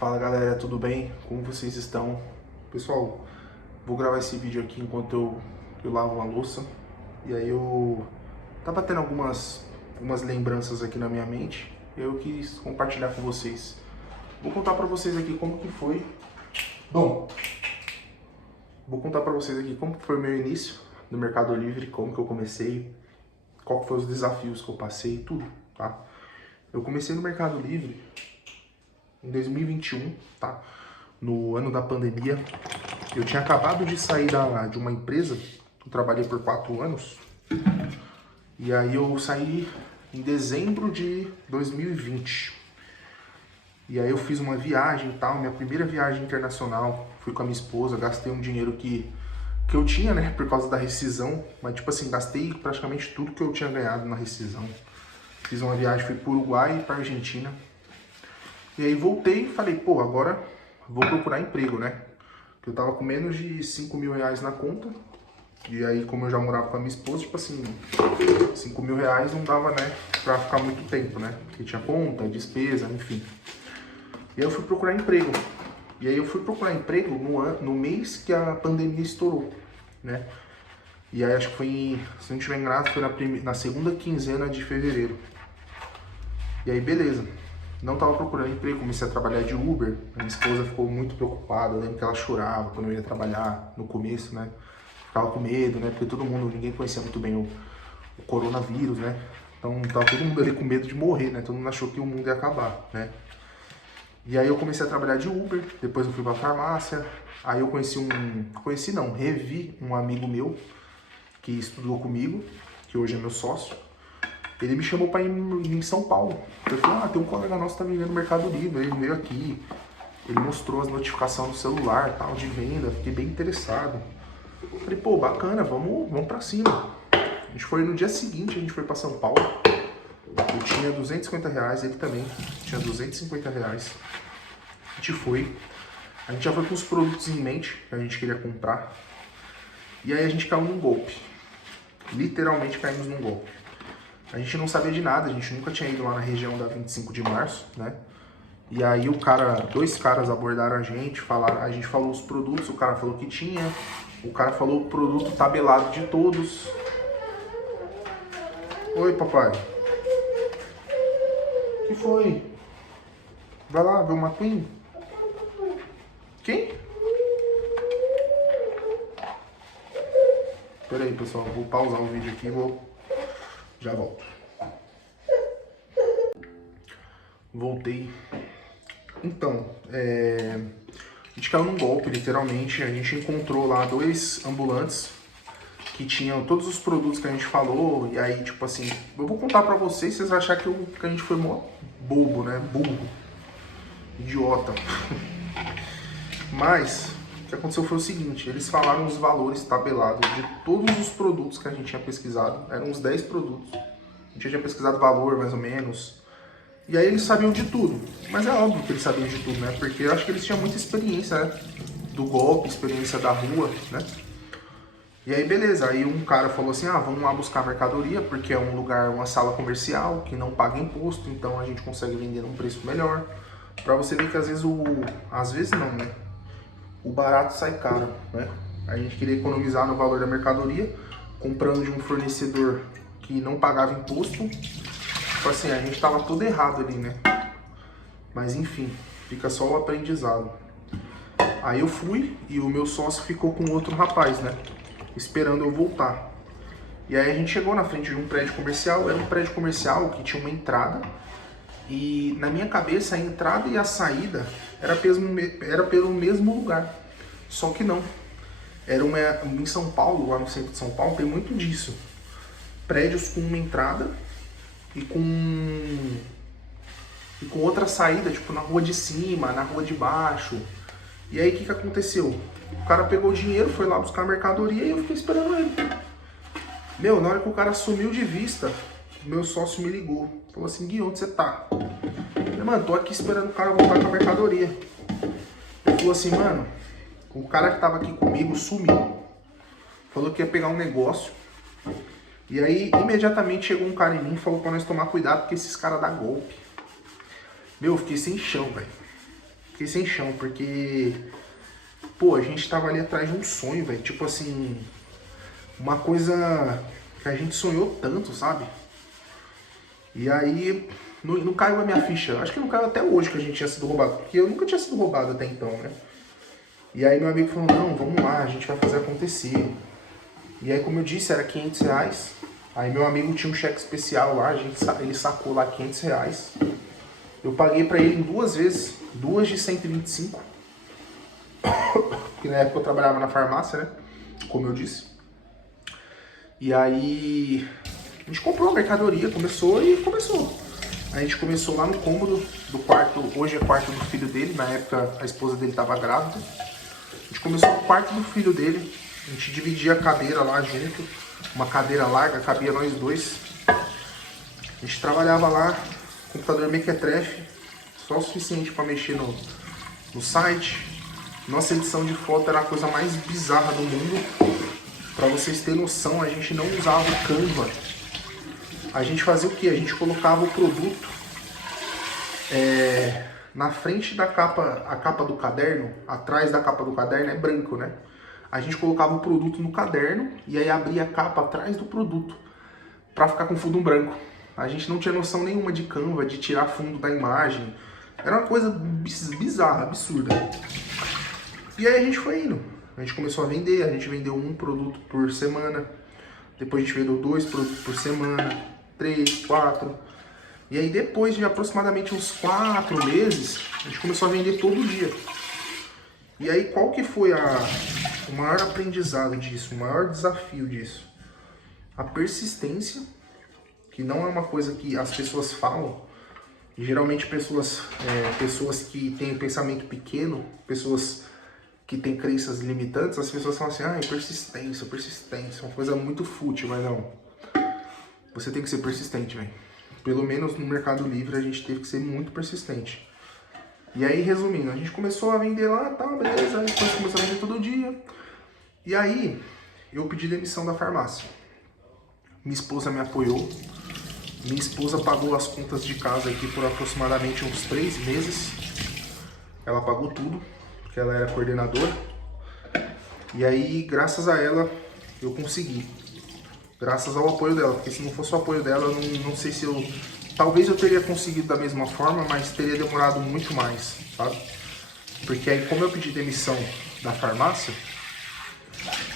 Fala galera, tudo bem? Como vocês estão? Pessoal, vou gravar esse vídeo aqui enquanto eu lavo uma louça. E aí eu tava tendo algumas lembranças aqui na minha mente e eu quis compartilhar com vocês. Vou contar pra vocês aqui como que foi. Bom, vou contar pra vocês aqui como que foi o meu início no Mercado Livre, como que eu comecei, qual que foram os desafios que eu passei, tudo, tá? Eu comecei no Mercado Livre em 2021, tá? No ano da pandemia. Eu tinha acabado de sair de uma empresa, eu trabalhei por 4 anos, e aí eu saí em dezembro de 2020. E aí eu fiz uma viagem e tal, minha primeira viagem internacional, fui com a minha esposa, gastei um dinheiro que eu tinha, né, por causa da rescisão, mas tipo assim, gastei praticamente tudo que eu tinha ganhado na rescisão. Fiz uma viagem, fui pro Uruguai e pra Argentina. E aí voltei e falei, pô, agora vou procurar emprego, né? Porque eu tava com menos de 5 mil reais na conta. E aí, como eu já morava com a minha esposa, tipo assim, 5 mil reais não dava, né, pra ficar muito tempo, né? Porque tinha conta, despesa, enfim. E aí eu fui procurar emprego. E aí eu fui procurar emprego no mês que a pandemia estourou, né? E aí acho que foi, se não estiver enganado, foi na segunda quinzena de fevereiro. E aí beleza. Não tava procurando emprego, comecei a trabalhar de Uber. Minha esposa ficou muito preocupada, eu lembro que ela chorava quando eu ia trabalhar no começo, né? Ficava com medo, né? Porque ninguém conhecia muito bem o coronavírus, né? Então tava todo mundo ali com medo de morrer, né? Todo mundo achou que o mundo ia acabar, né? E aí eu comecei a trabalhar de Uber, depois eu fui pra farmácia. Aí eu revi um amigo meu que estudou comigo, que hoje é meu sócio. Ele me chamou para ir em São Paulo. Ele falou, tem um colega nosso que tá vendendo no Mercado Livre, ele veio aqui, ele mostrou as notificações no celular, tal, de venda, fiquei bem interessado. Falei, pô, bacana, vamos pra cima. A gente foi no dia seguinte, a gente foi para São Paulo. Eu tinha 250 reais, ele também tinha 250 reais. A gente já foi com os produtos em mente que a gente queria comprar. E aí a gente caiu num golpe. Literalmente caímos num golpe. A gente não sabia de nada, a gente nunca tinha ido lá na região da 25 de março, né? E aí dois caras abordaram a gente falou os produtos, o cara falou que tinha, o cara falou o produto tabelado de todos. Oi, papai. O que foi? Vai lá ver uma Queen? Quem? Pera aí, pessoal, vou pausar o vídeo aqui e já volto. Voltei. Então, a gente caiu num golpe, literalmente. A gente encontrou lá 2 ambulantes que tinham todos os produtos que a gente falou. E aí, tipo assim, eu vou contar pra vocês vão achar que a gente foi mó bobo, né? Burro. Idiota. Mas o que aconteceu foi o seguinte, eles falaram os valores tabelados de todos os produtos que a gente tinha pesquisado. Eram uns 10 produtos. A gente tinha pesquisado o valor, mais ou menos. E aí eles sabiam de tudo. Mas é óbvio que eles sabiam de tudo, né? Porque eu acho que eles tinham muita experiência, né? Do golpe, experiência da rua, né? E aí beleza, aí um cara falou assim, vamos lá buscar mercadoria, porque é um lugar, uma sala comercial que não paga imposto, então a gente consegue vender num preço melhor. Pra você ver que às vezes não, né? O barato sai caro, né? A gente queria economizar no valor da mercadoria, comprando de um fornecedor que não pagava imposto. Tipo assim, a gente tava tudo errado ali, né? Mas enfim, fica só o aprendizado. Aí eu fui e o meu sócio ficou com outro rapaz, né? Esperando eu voltar. E aí a gente chegou na frente de um prédio comercial, era um prédio comercial que tinha uma entrada. E na minha cabeça a entrada e a saída era pelo mesmo lugar. Só que não. Em São Paulo, lá no centro de São Paulo, tem muito disso. Prédios com uma entrada e com outra saída, tipo na rua de cima, na rua de baixo. E aí o que aconteceu? O cara pegou o dinheiro, foi lá buscar a mercadoria e eu fiquei esperando ele. Na hora que o cara sumiu de vista, o meu sócio me ligou. Falou assim, Gui, onde você tá? Eu falei, mano, tô aqui esperando o cara voltar com a mercadoria. Ele falou assim, mano, o cara que tava aqui comigo sumiu. Falou que ia pegar um negócio. E aí, imediatamente chegou um cara em mim e falou pra nós tomar cuidado, porque esses caras dão golpe. Eu fiquei sem chão, velho. fiquei sem chão, porque, pô, a gente tava ali atrás de um sonho, velho. Tipo assim, uma coisa que a gente sonhou tanto, sabe? E aí, não caiu a minha ficha. Acho que não caiu até hoje que a gente tinha sido roubado, porque eu nunca tinha sido roubado até então, né? E aí meu amigo falou, não, vamos lá, a gente vai fazer acontecer. E aí, como eu disse, era R$500. Aí meu amigo tinha um cheque especial lá, ele sacou lá R$500. Eu paguei pra ele em 2 vezes, 2 de 125. Porque na época eu trabalhava na farmácia, né? Como eu disse. E aí a gente comprou a mercadoria, começou. A gente começou lá no cômodo do quarto, hoje é quarto do filho dele, na época a esposa dele estava grávida. A gente começou no quarto do filho dele, a gente dividia a cadeira lá junto, uma cadeira larga, cabia nós dois. A gente trabalhava lá, computador mequetrefe, só o suficiente para mexer no site. Nossa edição de foto era a coisa mais bizarra do mundo. Para vocês terem noção, a gente não usava o Canva. A gente fazia o que? A gente colocava o produto na frente da capa, a capa do caderno, atrás da capa do caderno é branco, né? A gente colocava o produto no caderno e aí abria a capa atrás do produto para ficar com fundo branco. A gente não tinha noção nenhuma de Canva, de tirar fundo da imagem. Era uma coisa bizarra, absurda. E aí a gente foi indo. A gente começou a vender, a gente vendeu 1 produto por semana. Depois a gente vendeu 2 produtos por semana, 3, 4. E aí depois de aproximadamente uns 4 meses, a gente começou a vender todo dia. E aí qual que foi o maior aprendizado disso, o maior desafio disso? A persistência, que não é uma coisa que as pessoas falam. Geralmente pessoas que têm pensamento pequeno, pessoas que têm crenças limitantes, as pessoas falam assim, persistência, uma coisa muito fútil, mas não. Você tem que ser persistente, velho. Pelo menos no Mercado Livre a gente teve que ser muito persistente. E aí, resumindo, a gente começou a vender lá, tá, beleza, depois começou a vender todo dia. E aí, eu pedi demissão da farmácia. Minha esposa me apoiou. Minha esposa pagou as contas de casa aqui por aproximadamente uns 3 meses. Ela pagou tudo, porque ela era coordenadora. E aí, graças a ela, eu consegui. Graças ao apoio dela, porque se não fosse o apoio dela, eu não sei se eu... Talvez eu teria conseguido da mesma forma, mas teria demorado muito mais, sabe? Porque aí, como eu pedi demissão da farmácia,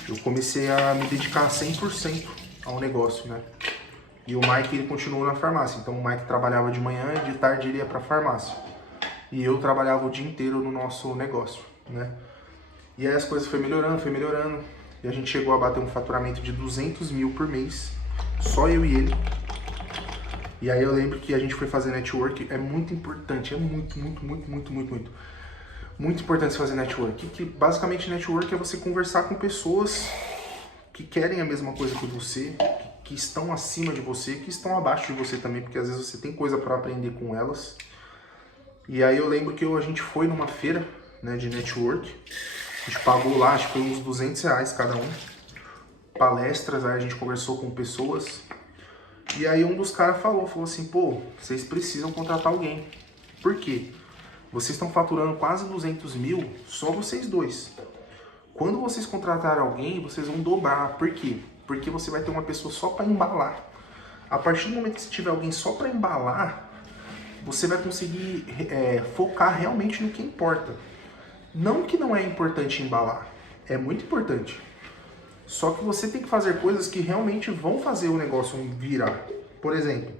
eu comecei a me dedicar 100% ao negócio, né? E o Mike, ele continuou na farmácia. Então, o Mike trabalhava de manhã e de tarde ele ia pra farmácia. E eu trabalhava o dia inteiro no nosso negócio, né? E aí as coisas foi melhorando. E a gente chegou a bater um faturamento de 200 mil por mês. Só eu e ele. E aí eu lembro que a gente foi fazer network. É muito importante. É muito importante fazer network. Que basicamente network é você conversar com pessoas que querem a mesma coisa que você, que estão acima de você, que estão abaixo de você também, porque às vezes você tem coisa para aprender com elas. E aí eu lembro que a gente foi numa feira, né, de network. A gente pagou lá, acho que foi uns R$200 cada um. Palestras, aí a gente conversou com pessoas. E aí um dos caras falou assim, pô, vocês precisam contratar alguém. Por quê? Vocês estão faturando quase 200 mil, só vocês dois. Quando vocês contratarem alguém, vocês vão dobrar. Por quê? Porque você vai ter uma pessoa só para embalar. A partir do momento que você tiver alguém só para embalar, você vai conseguir focar realmente no que importa. Não que não é importante embalar, é muito importante. Só que você tem que fazer coisas que realmente vão fazer o negócio virar. Por exemplo,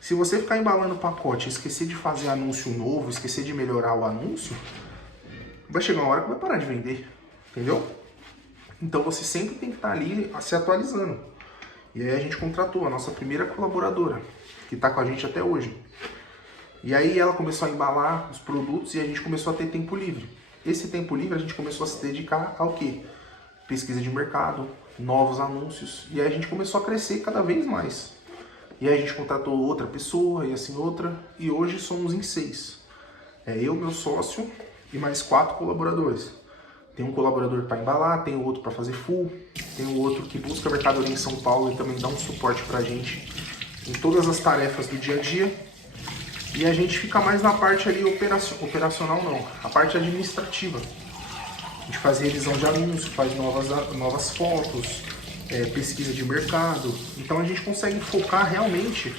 se você ficar embalando o pacote, esquecer de fazer anúncio novo, esquecer de melhorar o anúncio, vai chegar uma hora que vai parar de vender, entendeu? Então você sempre tem que estar ali se atualizando. E aí a gente contratou a nossa primeira colaboradora, que está com a gente até hoje. E aí ela começou a embalar os produtos e a gente começou a ter tempo livre. Esse tempo livre a gente começou a se dedicar ao quê? Pesquisa de mercado, novos anúncios. E aí a gente começou a crescer cada vez mais. E aí a gente contratou outra pessoa e assim outra. E hoje somos em 6. Eu, meu sócio e mais 4 colaboradores. Tem um colaborador para embalar, tem o outro para fazer full, tem o outro que busca mercadoria em São Paulo e também dá um suporte para a gente em todas as tarefas do dia a dia. E a gente fica mais na parte ali operacional não, a parte administrativa. A gente faz revisão de anúncio, faz novas fotos, pesquisa de mercado. Então a gente consegue focar realmente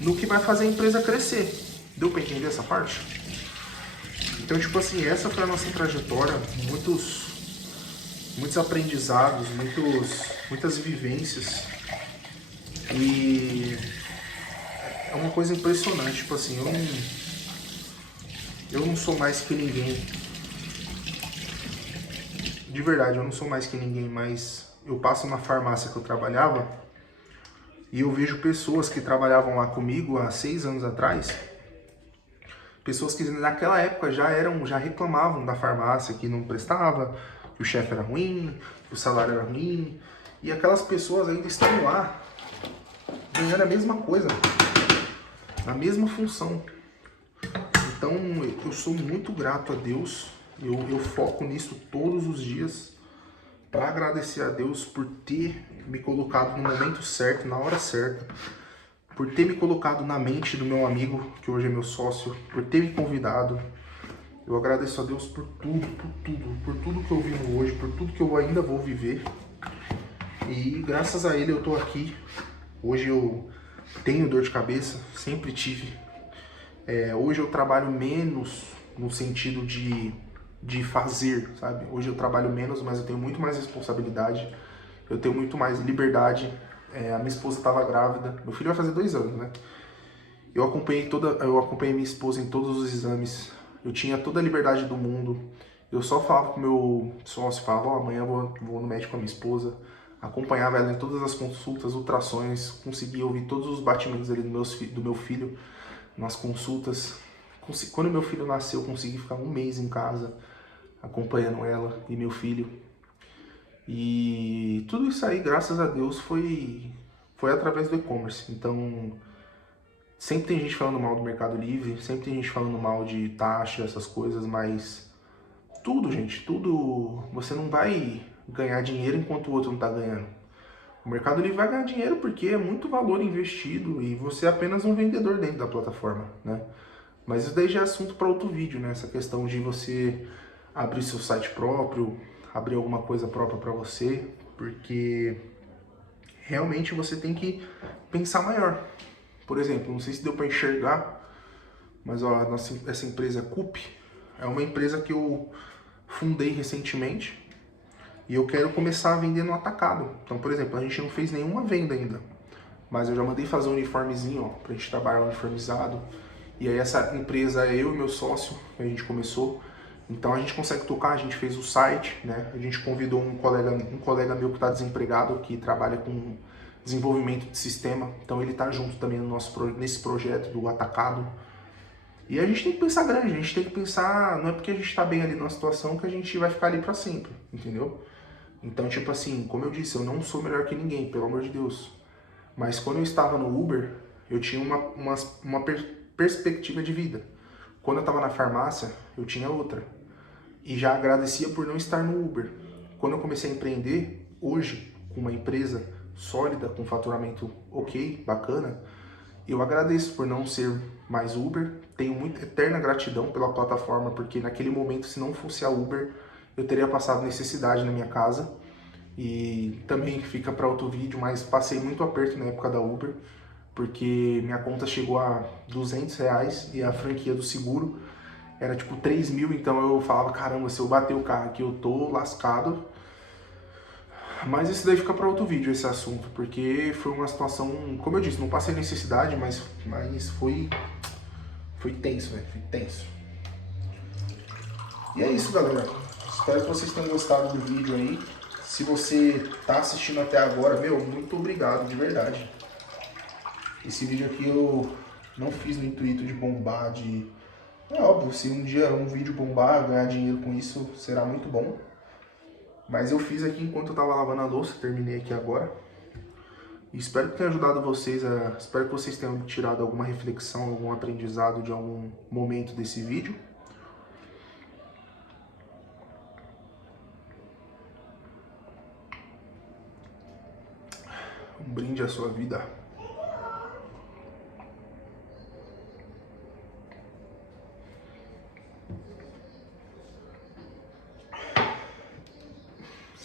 no que vai fazer a empresa crescer. Deu para entender essa parte? Então, tipo assim, essa foi a nossa trajetória, muitos aprendizados, muitas vivências. E é uma coisa impressionante, tipo assim, eu não sou mais que ninguém. De verdade, eu não sou mais que ninguém, mas eu passo na farmácia que eu trabalhava e eu vejo pessoas que trabalhavam lá comigo há 6 anos atrás, pessoas que naquela época já reclamavam da farmácia, que não prestava, que o chefe era ruim, que o salário era ruim, e aquelas pessoas ainda estão lá ganhando a mesma coisa, a mesma função. Então eu sou muito grato a Deus, eu foco nisso todos os dias para agradecer a Deus por ter me colocado no momento certo, na hora certa, por ter me colocado na mente do meu amigo, que hoje é meu sócio, por ter me convidado. Eu agradeço a Deus por tudo que eu vivo hoje, por tudo que eu ainda vou viver. E graças a Ele eu tô aqui. Hoje eu tenho dor de cabeça, sempre tive. Hoje eu trabalho menos no sentido de fazer, sabe? Hoje eu trabalho menos, mas eu tenho muito mais responsabilidade, eu tenho muito mais liberdade. A minha esposa estava grávida, meu filho vai fazer 2 anos, né? Eu acompanhei minha esposa em todos os exames, eu tinha toda a liberdade do mundo. Eu só falava com o meu sócio, falava, amanhã eu vou no médico com a minha esposa, acompanhava ela em todas as consultas, ultrações, conseguia ouvir todos os batimentos ali do meu filho nas consultas. Quando meu filho nasceu, eu consegui ficar 1 mês em casa, acompanhando ela e meu filho. E tudo isso aí, graças a Deus, foi através do e-commerce. Então, sempre tem gente falando mal do Mercado Livre, sempre tem gente falando mal de taxa, essas coisas, mas tudo, gente, tudo, você não vai ganhar dinheiro enquanto o outro não tá ganhando. O Mercado Livre vai ganhar dinheiro porque é muito valor investido e você é apenas um vendedor dentro da plataforma, né? Mas isso daí já é assunto para outro vídeo, né? Essa questão de você abrir seu site próprio, abrir alguma coisa própria para você, porque realmente você tem que pensar maior. Por exemplo, não sei se deu para enxergar, mas ó, essa empresa Coop é uma empresa que eu fundei recentemente e eu quero começar a vender no atacado. Então, por exemplo, a gente não fez nenhuma venda ainda, mas eu já mandei fazer um uniformezinho, ó, pra gente trabalhar uniformizado. E aí essa empresa é eu e meu sócio, que a gente começou. Então a gente consegue tocar, a gente fez o site, né? A gente convidou um colega meu que está desempregado, que trabalha com desenvolvimento de sistema. Então ele está junto também nesse projeto do atacado. E a gente tem que pensar grande, a gente tem que pensar, não é porque a gente está bem ali numa situação que a gente vai ficar ali para sempre, entendeu? Então, tipo assim, como eu disse, eu não sou melhor que ninguém, pelo amor de Deus. Mas quando eu estava no Uber, eu tinha uma perspectiva de vida. Quando eu estava na farmácia, eu tinha outra. E já agradecia por não estar no Uber. Quando eu comecei a empreender, hoje, com uma empresa sólida, com faturamento ok, bacana, eu agradeço por não ser mais Uber. Tenho muita eterna gratidão pela plataforma, porque naquele momento, se não fosse a Uber, eu teria passado necessidade na minha casa. E também fica para outro vídeo, mas passei muito aperto na época da Uber, porque minha conta chegou a R$ 200 e a franquia do seguro era tipo 3.000, então eu falava, caramba, se eu bater o carro aqui eu tô lascado. Mas isso daí fica para outro vídeo, esse assunto, porque foi uma situação, como eu disse, não passei necessidade, mas foi tenso, velho, foi tenso. E é isso, galera. Espero que vocês tenham gostado do vídeo aí. Se você tá assistindo até agora, meu, muito obrigado, de verdade. Esse vídeo aqui eu não fiz no intuito de bombar, É óbvio, se um dia um vídeo bombar, ganhar dinheiro com isso, será muito bom. Mas eu fiz aqui enquanto eu tava lavando a louça, terminei aqui agora. E espero que tenha ajudado vocês, espero que vocês tenham tirado alguma reflexão, algum aprendizado de algum momento desse vídeo. Um brinde à sua vida.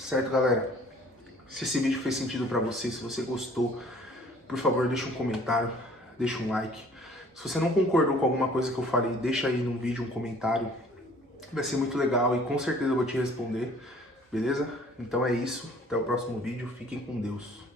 Certo, galera? Se esse vídeo fez sentido pra você, se você gostou, por favor, deixa um comentário, deixa um like. Se você não concordou com alguma coisa que eu falei, deixa aí no vídeo um comentário. Vai ser muito legal e com certeza eu vou te responder, beleza? Então é isso, até o próximo vídeo, fiquem com Deus.